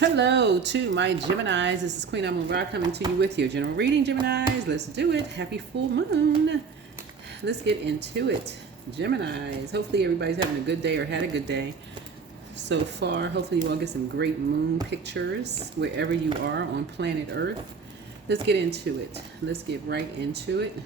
Hello to my Geminis. This is Queen Amun Ra coming to you with your general reading, Geminis. Let's do it. Happy full moon. Let's get into it. Geminis. Hopefully everybody's having a good day or had a good day so far. Hopefully you all get some great moon pictures wherever you are on planet Earth. Let's get into it. Let's get right into it.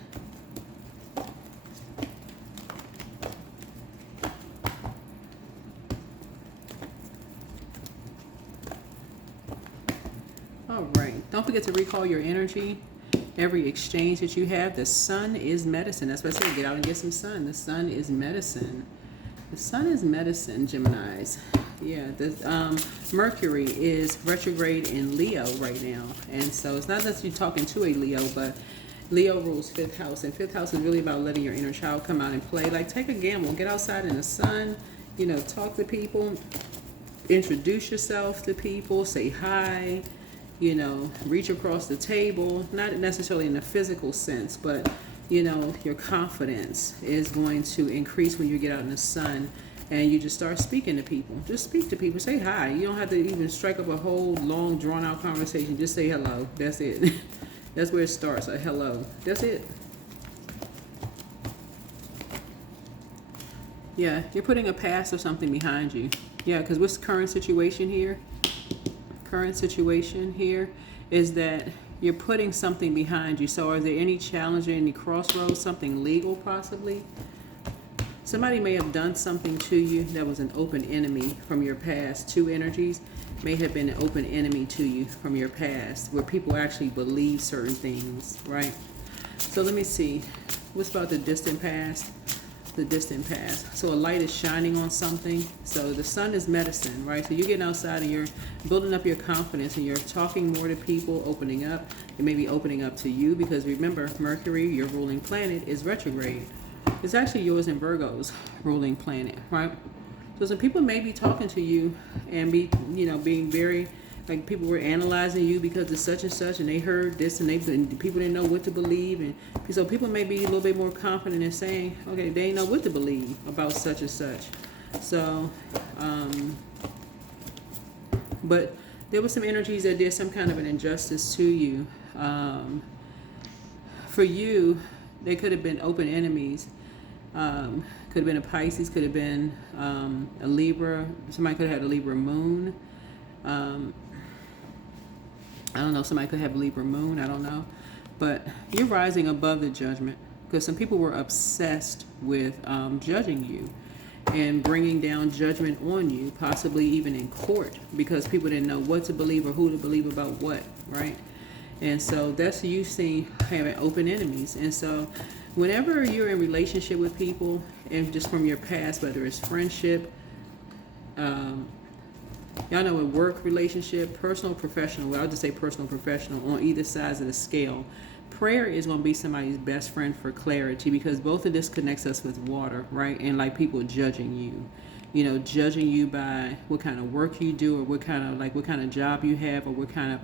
All right. Don't forget to recall your energy. Every exchange that you have, the sun is medicine. That's what I said. Get out and get some sun. The sun is medicine. The sun is medicine, Geminis. Yeah, the Mercury is retrograde in Leo right now. And so it's not that you're talking to a Leo, but Leo rules fifth house. And fifth house is really about letting your inner child come out and play. Like, take a gamble. Get outside in the sun. You know, talk to people. Introduce yourself to people. Say hi. You know, reach across the table, not necessarily in a physical sense, but, you know, your confidence is going to increase when you get out in the sun and you just start speaking to people. Just speak to people. Say hi. You don't have to even strike up a whole long, drawn-out conversation. Just say hello. That's it. That's where it starts, a hello. That's it. Yeah, you're putting a past or something behind you. Yeah, because what's the current situation here? Current situation here is that you're putting something behind you. So are there any challenge or any crossroads, something legal possibly? Somebody may have done something to you that was an open enemy from your past. Two energies may have been an open enemy to you from your past, where people actually believe certain things, right? So let me see. What's about the distant past? The distant past. So a light is shining on something. So the sun is medicine, right? So you're getting outside and you're building up your confidence and you're talking more to people, opening up. It may be opening up to you because remember, Mercury, your ruling planet, is retrograde. It's actually yours and Virgo's ruling planet, right? So some people may be talking to you and be, you know, being very, like people were analyzing you because of such and they heard this and people didn't know what to believe. And so people may be a little bit more confident in saying, okay, they didn't know what to believe about such and such. So, but there were some energies that did some kind of an injustice to you. For you, they could have been open enemies. Could have been a Pisces, could have been a Libra. Somebody could have had a Libra moon. I don't know, somebody could have Libra moon, I don't know. But you're rising above the judgment because some people were obsessed with judging you and bringing down judgment on you, possibly even in court, because people didn't know what to believe or who to believe about what, right? And so that's you seeing having open enemies. And so whenever you're in relationship with people, and just from your past, whether it's friendship, y'all know a work relationship, personal, professional. Well, I'll just say personal, professional on either sides of the scale. Prayer is going to be somebody's best friend for clarity because both of this connects us with water, right? And like people judging you, you know, judging you by what kind of work you do or what kind of job you have or what kind of,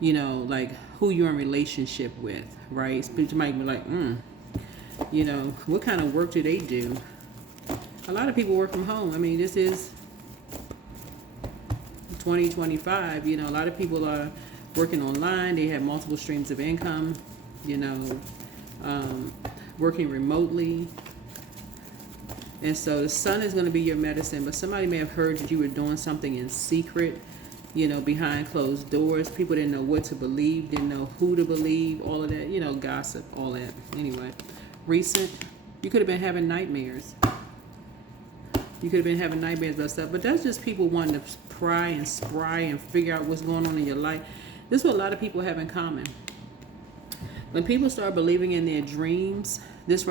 you know, like who you're in relationship with, right? People might be like, you know, what kind of work do they do? A lot of people work from home. I mean, this is 2025, you know, a lot of people are working online. They have multiple streams of income, you know, working remotely. And so the sun is going to be your medicine, but somebody may have heard that you were doing something in secret, you know, behind closed doors. People didn't know what to believe, didn't know who to believe, all of that, you know, gossip, all that. Anyway, recent, you could have been having nightmares. You could have been having nightmares about stuff, but that's just people wanting to pry and spry and figure out what's going on in your life. This is what a lot of people have in common. When people start believing in their dreams, this is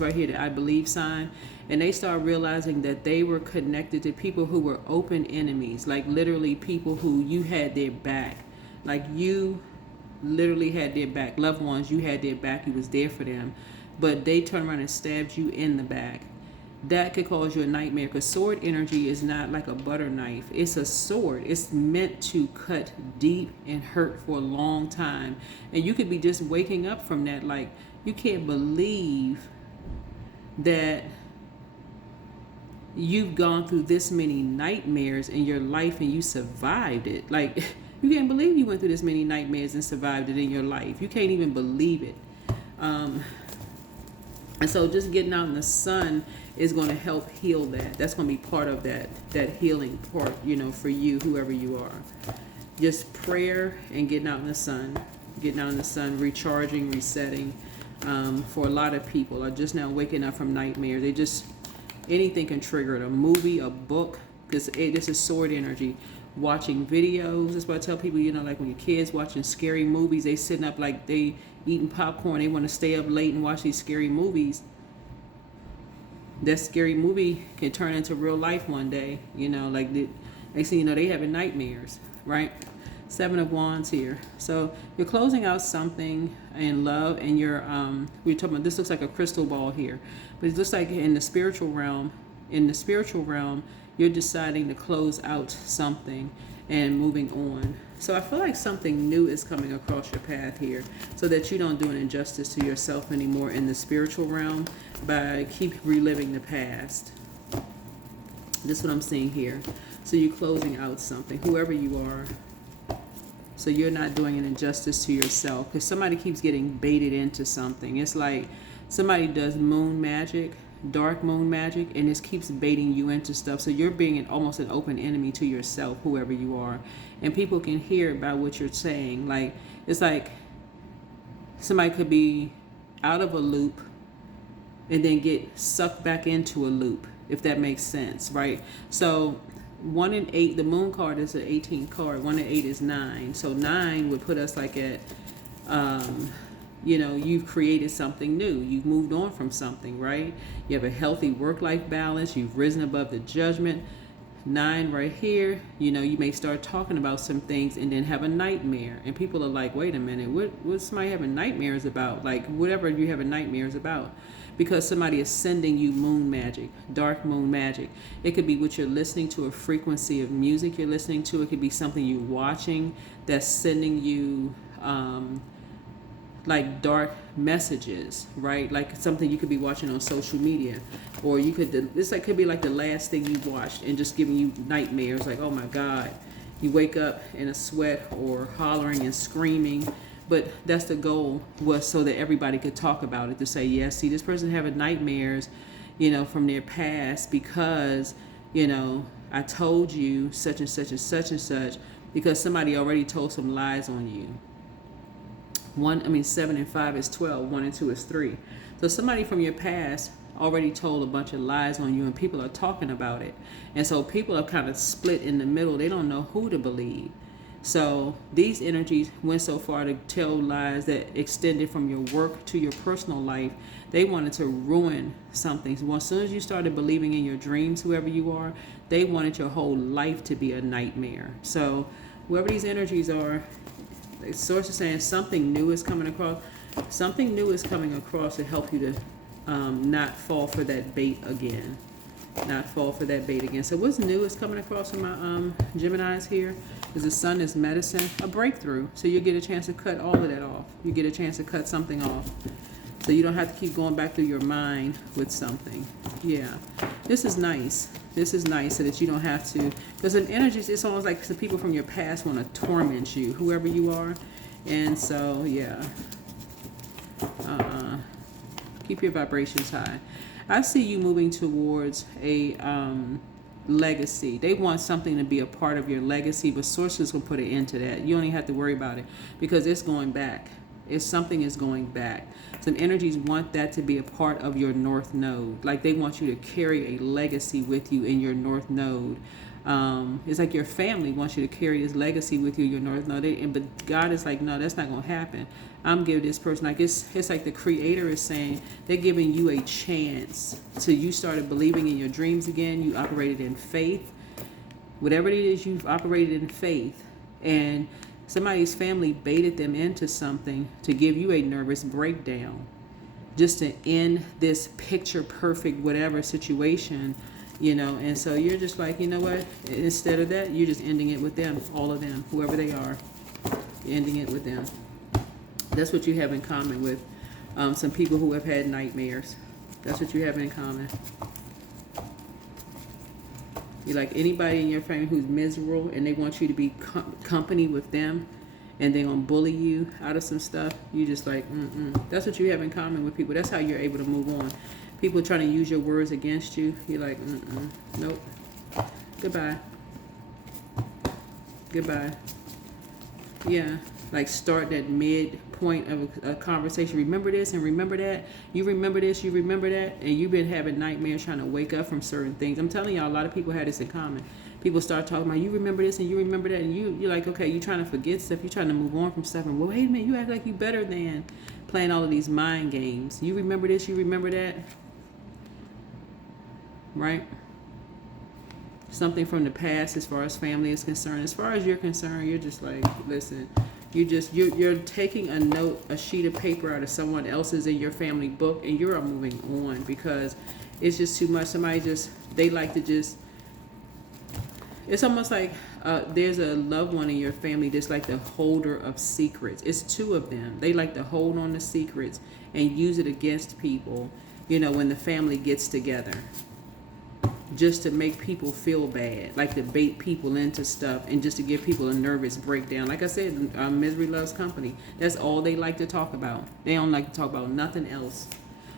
right here, the I believe sign, and they start realizing that they were connected to people who were open enemies, like literally people who you had their back. Like you literally had their back. Loved ones, you had their back, you was there for them, but they turned around and stabbed you in the back. That could cause you a nightmare because sword energy is not like a butter knife. It's a sword. It's meant to cut deep and hurt for a long time. And you could be just waking up from that. Like, you can't believe that you've gone through this many nightmares in your life and you survived it. Like, you can't believe you went through this many nightmares and survived it in your life. You can't even believe it. And so just getting out in the sun is going to help heal that. That's going to be part of that healing part, for you, whoever you are. Just prayer and getting out in the sun. Getting out in the sun, recharging, resetting. For a lot of people are just now waking up from nightmares. Anything can trigger it. A movie, a book, because this is sword energy. Watching videos. That's why I tell people, like when your kids watching scary movies, they sitting up like they eating popcorn. They want to stay up late and watch these scary movies. That scary movie can turn into real life one day. Like next thing you know, they having nightmares, right? 7 of Wands here. So you're closing out something in love, and we're talking about, this looks like a crystal ball here, but it looks like in the spiritual realm. In the spiritual realm, you're deciding to close out something and moving on. So I feel like something new is coming across your path here, so that you don't do an injustice to yourself anymore in the spiritual realm by keep reliving the past. This is what I'm seeing here. So you're closing out something, whoever you are. So you're not doing an injustice to yourself, because somebody keeps getting baited into something. It's like somebody does moon magic, dark moon magic, and this keeps baiting you into stuff. So you're being almost an open enemy to yourself, whoever you are. And people can hear about what you're saying. Like, it's like somebody could be out of a loop and then get sucked back into a loop, if that makes sense, right? So 1 and 8, the moon card is an 18 card. 1 and 8 is 9. So 9 would put us like at, you've created something new. You've moved on from something, right? You have a healthy work-life balance. You've risen above the judgment. 9 right here, you may start talking about some things and then have a nightmare. And people are like, wait a minute, what somebody having nightmares about? Like, whatever you having nightmares about. Because somebody is sending you moon magic, dark moon magic. It could be what you're listening to, a frequency of music you're listening to. It could be something you're watching that's sending you like dark messages, right? Like something you could be watching on social media, or you could, this like could be like the last thing you watched and just giving you nightmares. Like, oh my God, you wake up in a sweat or hollering and screaming. But that's the goal, was so that everybody could talk about it, to say, yes, see, this person having nightmares, from their past because, I told you such and such and such and such, because somebody already told some lies on you. 7 and 5 is 12, 1 and 2 is 3. So somebody from your past already told a bunch of lies on you, and people are talking about it. And so people are kind of split in the middle. They don't know who to believe. So these energies went so far to tell lies that extended from your work to your personal life. They wanted to ruin something. So as soon as you started believing in your dreams, whoever you are, they wanted your whole life to be a nightmare. So whoever these energies are, the source is saying something new is coming across. Something new is coming across to help you to not fall for that bait again. Not fall for that bait again. So what's new is coming across from my Geminis here? Because the sun is medicine, a breakthrough. So you get a chance to cut all of that off. You get a chance to cut something off. So you don't have to keep going back through your mind with something. Yeah. This is nice. This is nice so that you don't have to. Because in energies, it's almost like the people from your past want to torment you, whoever you are. And so, yeah. Keep your vibrations high. I see you moving towards a legacy. They want something to be a part of your legacy, but sources will put an end to that. You don't even have to worry about it, because it's going back. If something is going back. Some energies want that to be a part of your north node. Like they want you to carry a legacy with you in your north node. It's like your family wants you to carry this legacy with you, your north node. But God is like, no, that's not going to happen. I'm giving this person, like it's like the creator is saying, they're giving you a chance to, you started believing in your dreams again. You operated in faith. Whatever it is, you've operated in faith. And somebody's family baited them into something to give you a nervous breakdown, just to end this picture perfect whatever situation, and so you're just like, you know what, instead of that, you're just ending it with them, all of them, whoever they are. You're ending it with them. That's what you have in common with some people who have had nightmares. That's what you have in common. You like anybody in your family who's miserable and they want you to be company with them, and they're gonna bully you out of some stuff. You just like, That's what you have in common with people. That's how you're able to move on. People trying to use your words against you. You're like, nope. Goodbye. Goodbye. Yeah. Like start that midpoint of a conversation. Remember this and remember that. You remember this, you remember that, and you've been having nightmares trying to wake up from certain things. I'm telling y'all, a lot of people had this in common. People start talking about, you remember this and you remember that, and you're like, okay, you're trying to forget stuff, you're trying to move on from stuff, and well, wait a minute, you act like you better than, playing all of these mind games. You remember this, you remember that, right? Something from the past as far as family is concerned. As far as you're concerned, you're just like, listen, you're taking a sheet of paper out of someone else's in your family book, and you're moving on because it's just too much. They like to just, it's almost like there's a loved one in your family that's like the holder of secrets. It's two of them. They like to hold on to secrets and use it against people, when the family gets together, just to make people feel bad, like to bait people into stuff and just to give people a nervous breakdown. Like I said, misery loves company. That's all they like to talk about. They don't like to talk about nothing else.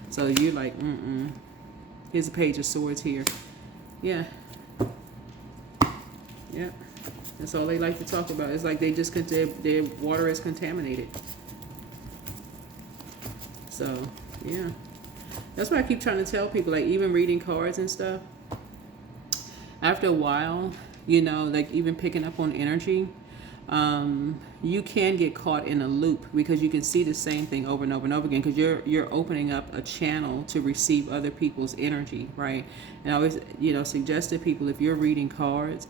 So you're like, here's a page of swords here. Yeah. Yeah. That's all they like to talk about. It's like they just, their water is contaminated. So, yeah. That's why I keep trying to tell people, like even reading cards and stuff, after a while, like even picking up on energy, you can get caught in a loop because you can see the same thing over and over and over again because you're opening up a channel to receive other people's energy, right? And I always, suggest to people, if you're reading cards,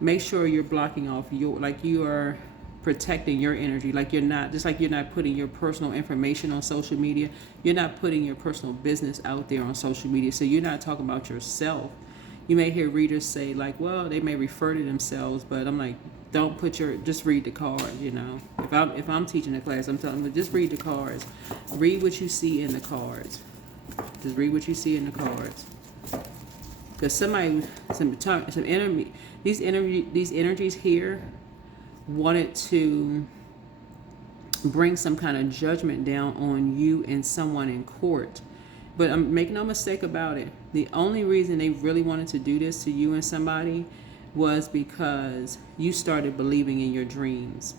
make sure you're blocking off you are protecting your energy. Like you're not putting your personal information on social media. You're not putting your personal business out there on social media. So you're not talking about yourself. You may hear readers say like, well, they may refer to themselves, but I'm like, just read the card, If I'm teaching a class, I'm telling them, just read the cards. Read what you see in the cards. Just read what you see in the cards. Because these energies here wanted to bring some kind of judgment down on you and someone in court. But make no mistake about it. The only reason they really wanted to do this to you and somebody was because you started believing in your dreams.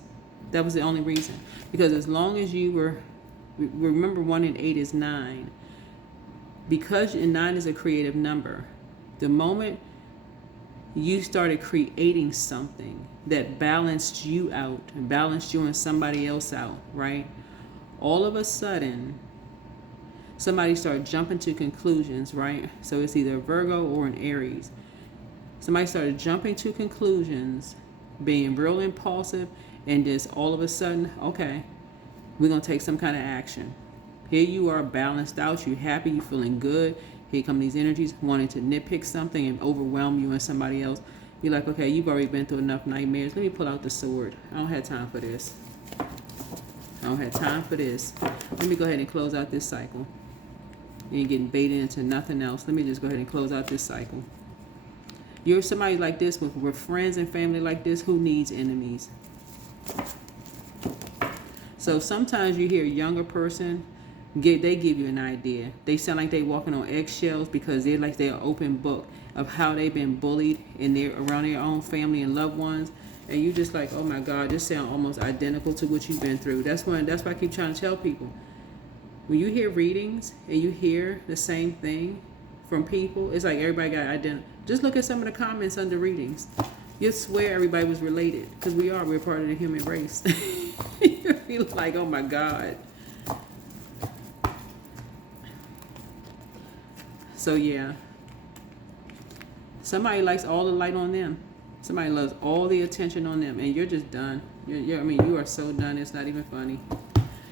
That was the only reason. Because as long as you remember 1 and 8 is 9. Because 9 is a creative number. The moment you started creating something that balanced you out and balanced you and somebody else out, right? All of a sudden, somebody started jumping to conclusions, right? So it's either a Virgo or an Aries. Somebody started jumping to conclusions, being real impulsive, and just all of a sudden, okay, we're going to take some kind of action. Here you are balanced out, you're happy, you're feeling good. Here come these energies wanting to nitpick something and overwhelm you and somebody else. You're like, okay, you've already been through enough nightmares. Let me pull out the sword. I don't have time for this. Let me go ahead and close out this cycle. You ain't getting baited into nothing else. Let me just go ahead and close out this cycle. You're somebody like this with friends and family like this who needs enemies. So sometimes you hear a younger person, they give you an idea. They sound like they walking on eggshells because they're like they're an open book of how they've been bullied around their own family and loved ones. And you just like, oh my God, this sounds almost identical to what you've been through. That's why I keep trying to tell people. When you hear readings and you hear the same thing from people, it's like everybody got identical. Just look at some of the comments under readings. You'd swear everybody was related because we're part of the human race. You feel like, oh my God. So yeah, somebody likes all the light on them. Somebody loves all the attention on them, and you're just done. You are so done. It's not even funny.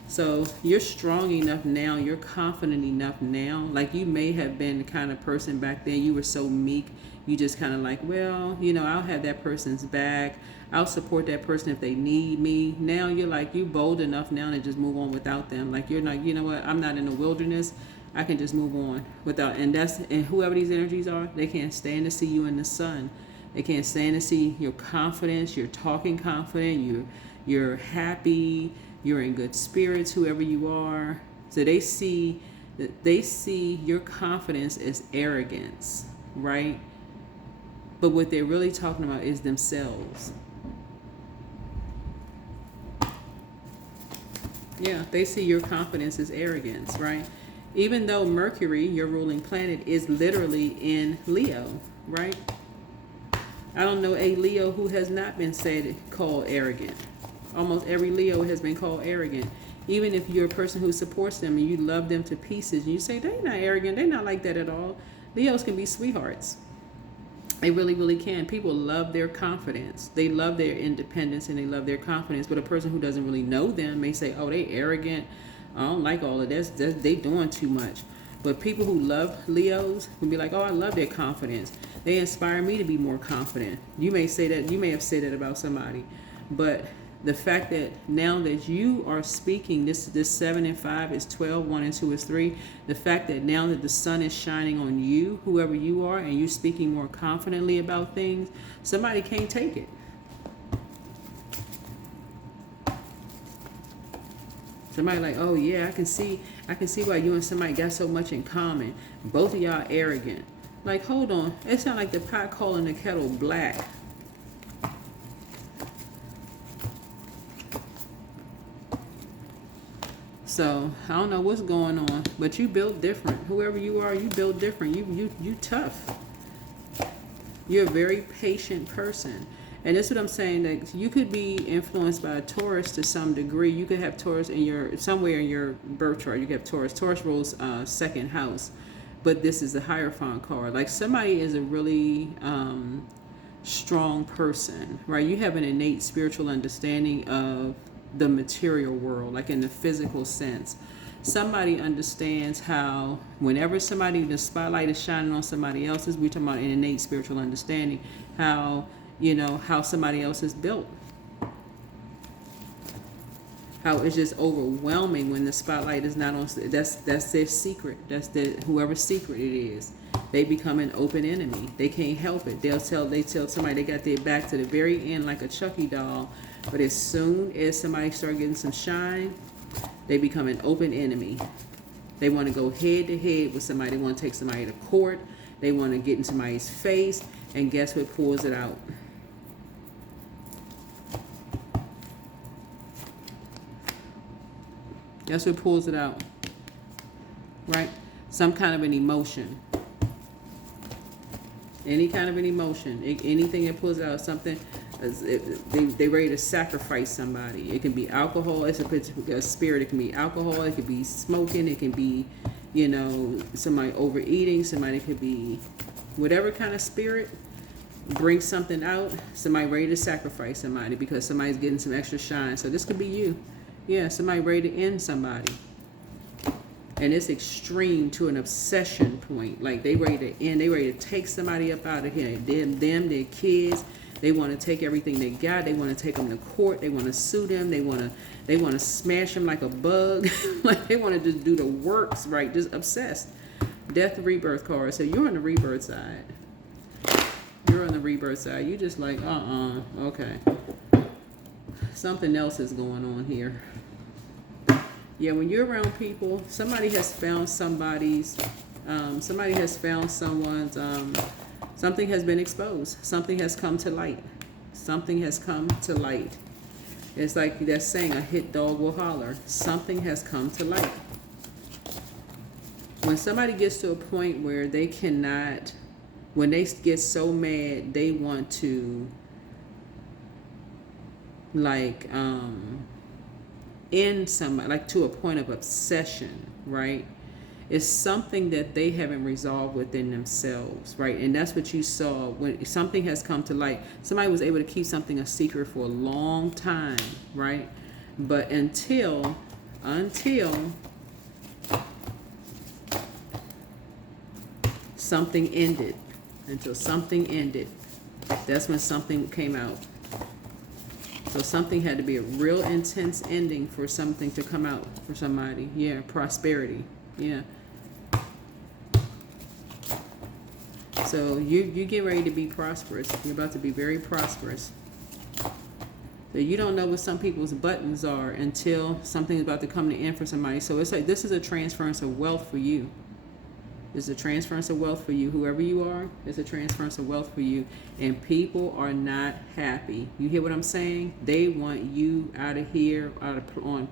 So you're strong enough now. You're confident enough now. Like you may have been the kind of person back then. You were so meek. You just kind of like, well, I'll have that person's back. I'll support that person if they need me. Now you're bold enough now to just move on without them. Like you're not, you know what? I'm not in the wilderness. I can just move on without, and whoever these energies are, they can't stand to see you in the sun. They can't stand to see your confidence. You're talking confident. You're happy. You're in good spirits. Whoever you are, so they see your confidence as arrogance, right? But what they're really talking about is themselves. Yeah, they see your confidence as arrogance, right? Even though Mercury, your ruling planet, is literally in Leo, right? I don't know a Leo who has not been called arrogant. Almost every Leo has been called arrogant. Even if you're a person who supports them and you love them to pieces, and you say they're not arrogant, they're not like that at all. Leos can be sweethearts. They really, really can. People love their confidence. They love their independence and they love their confidence. But a person who doesn't really know them may say, oh, they arrogant. I don't like all of this. They doing too much. But people who love Leos will be like, oh, I love their confidence. They inspire me to be more confident. You may say that. You may have said that about somebody. But the fact that now that you are speaking, this 7 and 5 is 12, 1 and 2 is 3. The fact that now that the sun is shining on you, whoever you are, and you're speaking more confidently about things, somebody can't take it. Somebody like, oh yeah, I can see why you and somebody got so much in common. Both of y'all arrogant. Like, hold on. It sounds like the pot calling the kettle black. So I don't know what's going on, but you built different. Whoever you are, you built different. You tough. You're a very patient person. And that's what I'm saying, that you could be influenced by a Taurus to some degree. You could have Taurus somewhere in your birth chart. You could have Taurus. Taurus rules second house. But this is the Hierophant card. Like, somebody is a really strong person, right? You have an innate spiritual understanding of the material world, like in the physical sense. Somebody understands how whenever the spotlight is shining on somebody else's, we're talking about an innate spiritual understanding, how somebody else is built. How it's just overwhelming when the spotlight is not on. That's their secret. That's whoever's secret it is. They become an open enemy. They can't help it. They tell somebody they got their back to the very end like a Chucky doll. But as soon as somebody start getting some shine, they become an open enemy. They want to go head to head with somebody. They want to take somebody to court. They want to get in somebody's face. And guess what pulls it out? That's what pulls it out, right? Some kind of an emotion. Any kind of an emotion. Anything that pulls it out, something, they ready to sacrifice somebody. It can be alcohol. It's a spirit. It can be alcohol. It could be smoking. It can be, somebody overeating. Somebody could be whatever kind of spirit brings something out. Somebody ready to sacrifice somebody because somebody's getting some extra shine. So this could be you. Yeah, somebody ready to end somebody. And it's extreme to an obsession point. Like, they ready to end. They ready to take somebody up out of here. Them, their kids. They want to take everything they got. They want to take them to court. They want to sue them. They want to smash them like a bug. Like, they want to just do the works, right? Just obsessed. Death, rebirth card. So you're on the rebirth side. You're on the rebirth side. You just like, okay. Something else is going on here. Yeah, when you're around people, somebody has found someone's, something has been exposed. Something has come to light. Something has come to light. It's like that saying, a hit dog will holler. Something has come to light. When somebody gets to a point where they cannot, when they get so mad, they want to, end somebody, like to a point of obsession, right? It's something that they haven't resolved within themselves, right? And that's what you saw when something has come to light. Somebody was able to keep something a secret for a long time, right? But until something ended, that's when something came out. So something had to be a real intense ending for something to come out for somebody. Yeah, prosperity. Yeah. So you get ready to be prosperous. You're about to be very prosperous. So you don't know what some people's buttons are until something's about to come to end for somebody. So it's like this is a transference of wealth for you. This is a transference of wealth for you. Whoever you are, it's a transference of wealth for you. And people are not happy. You hear what I'm saying? They want you out of here, on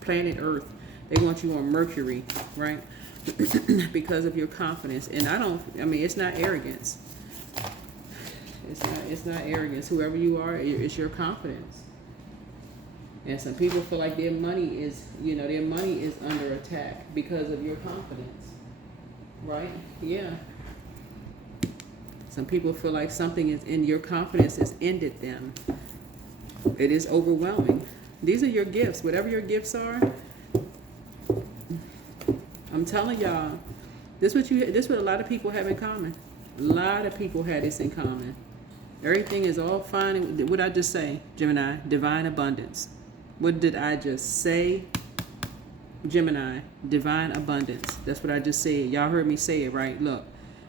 planet Earth. They want you on Mercury, right? Because of your confidence. And it's not arrogance. It's not arrogance. Whoever you are, it's your confidence. And some people feel like their money is under attack because of your confidence. Right? Yeah. Some people feel like something is in your confidence has ended them. It is overwhelming. These are your gifts. Whatever your gifts are, I'm telling y'all, this what a lot of people have in common. A lot of people have this in common. Everything is all fine. What did I just say, Gemini? Divine abundance. What did I just say? Gemini, divine abundance. That's what I just said. Y'all heard me say it, right? Look,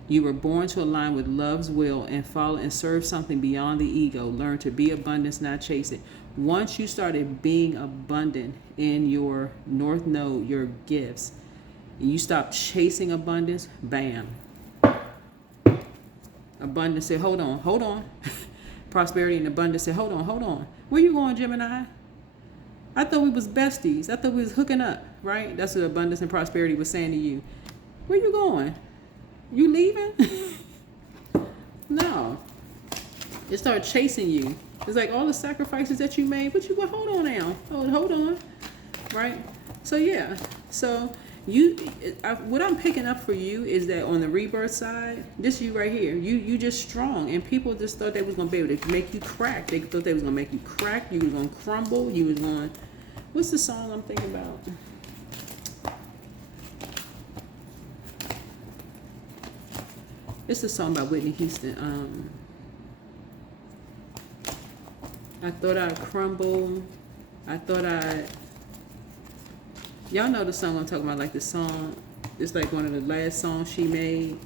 you were born to align with love's will and follow and serve something beyond the ego. Learn to be abundance, not chase it. Once you started being abundant in your North Node, your gifts, and you stop chasing abundance, bam. Abundance said, hold on. Prosperity and abundance said, hold on. Where you going, Gemini? I thought we was besties. I thought we was hooking up, right? That's what abundance and prosperity was saying to you. Where you going? You leaving? No. It started chasing you. It's like all the sacrifices that you made, but you go, hold on now. Hold on. Right? So yeah. So what I'm picking up for you is that on the rebirth side, this you right here, you just strong, and people just thought they was gonna be able to make you crack. They thought they was gonna make you crack. You was gonna crumble. You was going. What's the song I'm thinking about? It's a song by Whitney Houston. I thought I'd crumble. Y'all know the song I'm talking about, like the song, it's like one of the last songs she made.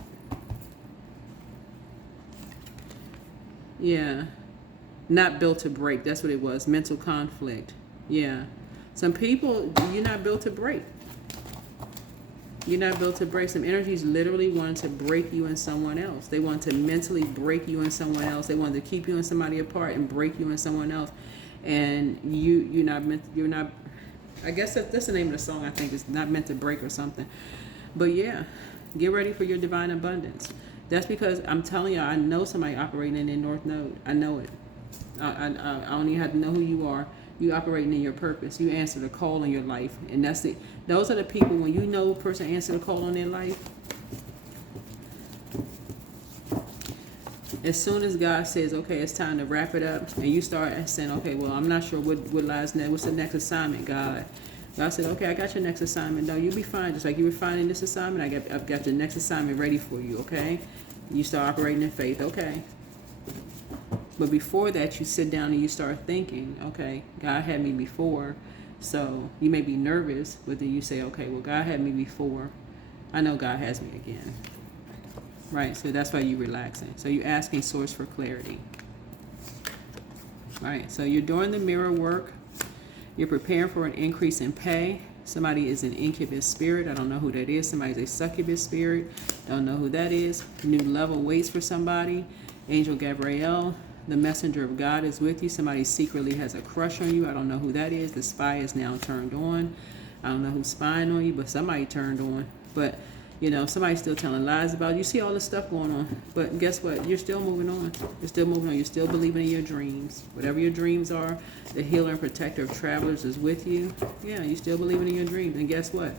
Yeah. Not built to break. That's what it was. Mental conflict. Yeah. Some people, you're not built to break. You're not built to break. Some energies literally want to break you and someone else. They want to mentally break you and someone else. They want to keep you and somebody apart and break you and someone else. And you're not, I guess that's the name of the song. I think it's not meant to break or something. But yeah, get ready for your divine abundance. That's because I'm telling you, I know somebody operating in their North Node. I know it. I don't even have to know who you are. You operating in your purpose. You answer the call in your life. And those are the people, when you know a person answer the call in their life, as soon as God says, okay, it's time to wrap it up, and you start saying, okay, well, I'm not sure what lies next. What's the next assignment, God? God said, okay, I got your next assignment. No, you'll be fine. Just like you were fine in this assignment, I've got your next assignment ready for you, okay? You start operating in faith, okay? But before that, you sit down and you start thinking, okay, God had me before. So you may be nervous, but then you say, okay, well, God had me before. I know God has me again. Right? So that's why you're relaxing. So you're asking Source for clarity. Right? So you're doing the mirror work. You're preparing for an increase in pay. Somebody is an incubus spirit. I don't know who that is. Somebody's a succubus spirit. Don't know who that is. New level waits for somebody. Angel Gabriel, the messenger of God, is with you. Somebody secretly has a crush on you. I don't know who that is. The spy is now turned on. I don't know who's spying on you, but somebody turned on. But, somebody's still telling lies about you. You see all this stuff going on. But guess what? You're still moving on. You're still moving on. You're still believing in your dreams. Whatever your dreams are, the healer and protector of travelers is with you. Yeah, you're still believing in your dreams. And guess what?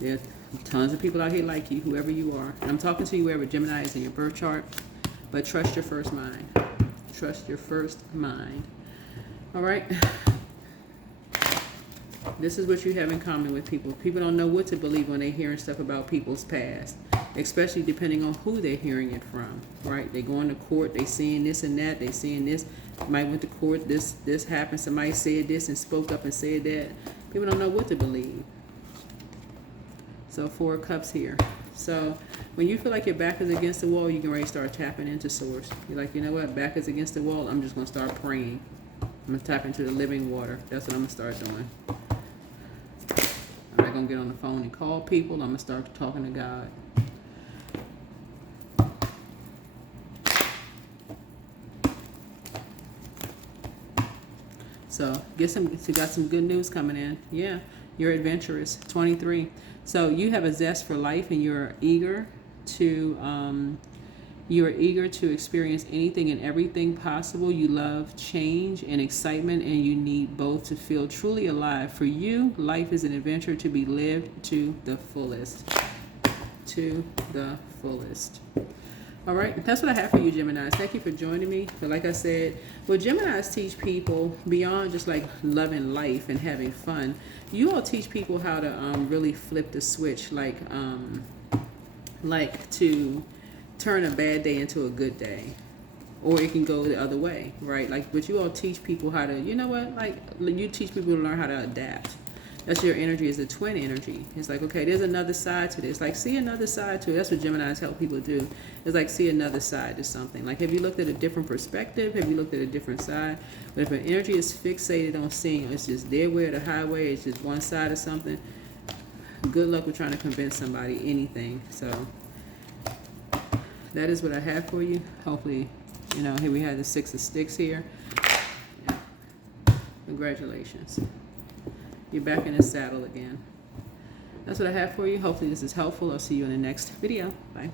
There are tons of people out here like you, whoever you are. And I'm talking to you wherever Gemini is in your birth chart. But trust your first mind. Trust your first mind. All right? This is what you have in common with people. People don't know what to believe when they're hearing stuff about people's past, especially depending on who they're hearing it from, right? They going to court, they seeing this and that, they seeing this. Somebody went to court, this happened, somebody said this and spoke up and said that. People don't know what to believe. So 4 of Cups here. So when you feel like your back is against the wall, you can already start tapping into source. You're like, you know what, back is against the wall, I'm just going to start praying. I'm going to tap into the living water. That's what I'm going to start doing. I'm not going to get on the phone and call people. I'm going to start talking to God. So you got some good news coming in. Yeah, you're adventurous. 23. So you have a zest for life, and you're eager to experience anything and everything possible. You love change and excitement, and you need both to feel truly alive. For you, life is an adventure to be lived to the fullest. To the fullest. All right, that's what I have for you, Geminis. Thank you for joining me. But like I said, what Geminis teach people beyond just like loving life and having fun, you all teach people how to really flip the switch, like to turn a bad day into a good day, or it can go the other way, right? Like, but you all teach people how to, you know what? Like, you teach people to learn how to adapt. That's your energy, is a twin energy. It's like, okay, there's another side to this. Like, see another side to it. That's what Geminis help people do. It's like, see another side to something. Like, have you looked at a different perspective? Have you looked at a different side? But if an energy is fixated on seeing it's just their way or the highway, it's just one side of something, good luck with trying to convince somebody anything. So that is what I have for you. Hopefully, you know, here we have the 6 of Sticks here. Yeah. Congratulations. You're back in the saddle again. That's what I have for you. Hopefully this is helpful. I'll see you in the next video. Bye.